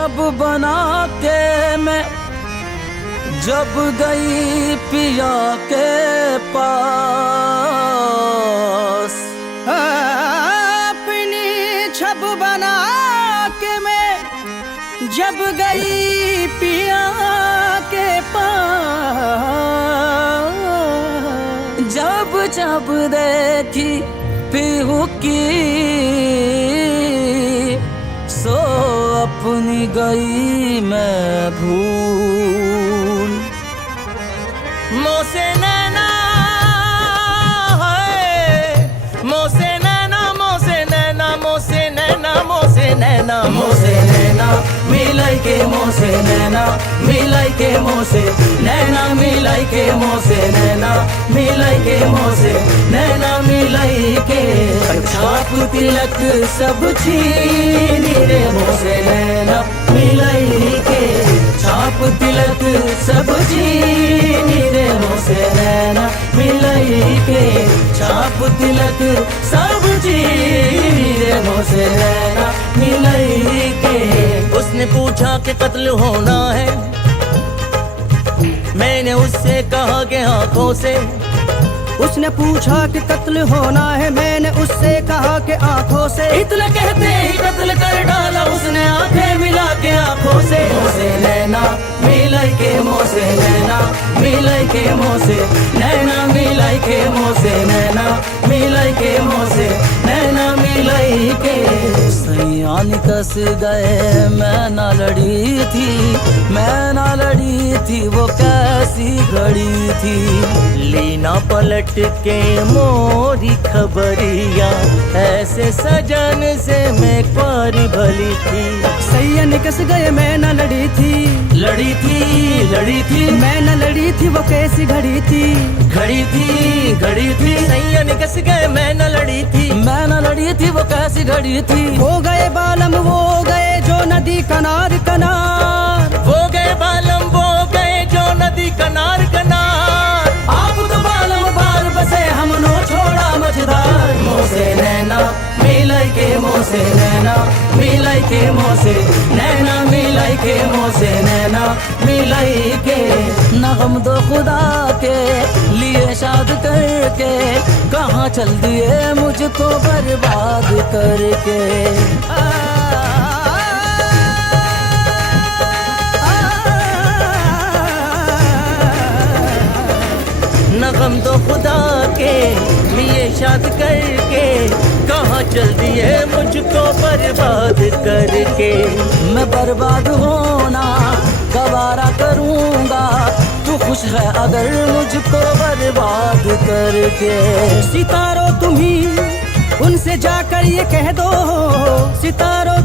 शब बना के मैं जब गई पिया के पास, अपनी छब बना के मैं जब गई पिया के पास, जब जब देखी पीहू की सो अपनी गई मैं भूल। मोसे नैना है, मोसे नैना, मोसे नैना, मोसे नैना, मोसे नैना, मोसे नैना मिलाई के मोसे नैना मिलाई के मोसे नैना मिलाई के मोसे नैना मिलाई के मोसे नैना मिलाई के छाप तिलक सब छीनी रे मोसे नैना मिलाई के छाप तिलक सब छीनी रे मोसे नैना मिलाई के छाप तिलक सब छीनी रे मोसे नैना मिलाई के। उसने पूछा कि कत्ल होना है, मैंने उससे कहा कि आंखों से। उसने पूछा कि कत्ल होना है, मैंने उससे कहा कि आंखों से। इतना कहते ही कत्ल कर डाला उसने आंखें मिला के आंखों से। मोसे नैना मिलाई के मोसे नैना मिलाई के मोसे नैना मिलाई के मोसे नैना मिलाई के मोसे नैना मिलाई के। सैयान कस गए मैं ना लड़ी थी, मैं ना लड़ी थी वो कैसी घड़ी थी। लीना पलट के मोरी खबरिया, ऐसे सजन से मैं पारी भली थी। सैया निकस गए मैं न लड़ी थी, लड़ी थी लड़ी थी मैं न लड़ी थी वो कैसी घड़ी थी। घड़ी थी घड़ी थी सैया निकस गए मैं न लड़ी थी, मैं न लड़ी थी वो कैसी घड़ी थी। वो गए बालम वो गए जो नदी कनार कनार, वो गए बालम वो गए जो नदी कनार कनार। आप तो बालम बार बसे हमनो छोड़ा मझधार। मोसे नैना मिलाई के मोसे नैना मिलाई के मोसे नैना मिलाई के मोसे नैना मिलाई के। नगम दो खुदा के लिए शाद करके, कहाँ चल दिए मुझको बर्बाद करके। नगम तो खुदा के लिए शाद करके, कहाँ चल दिए मुझको बर्बाद करके। मैं बर्बाद होना गवारा करूँगा, तू खुश है अगर मुझको बर्बाद करके। सितारों तुम्ही उनसे जाकर ये कह दो, सितारों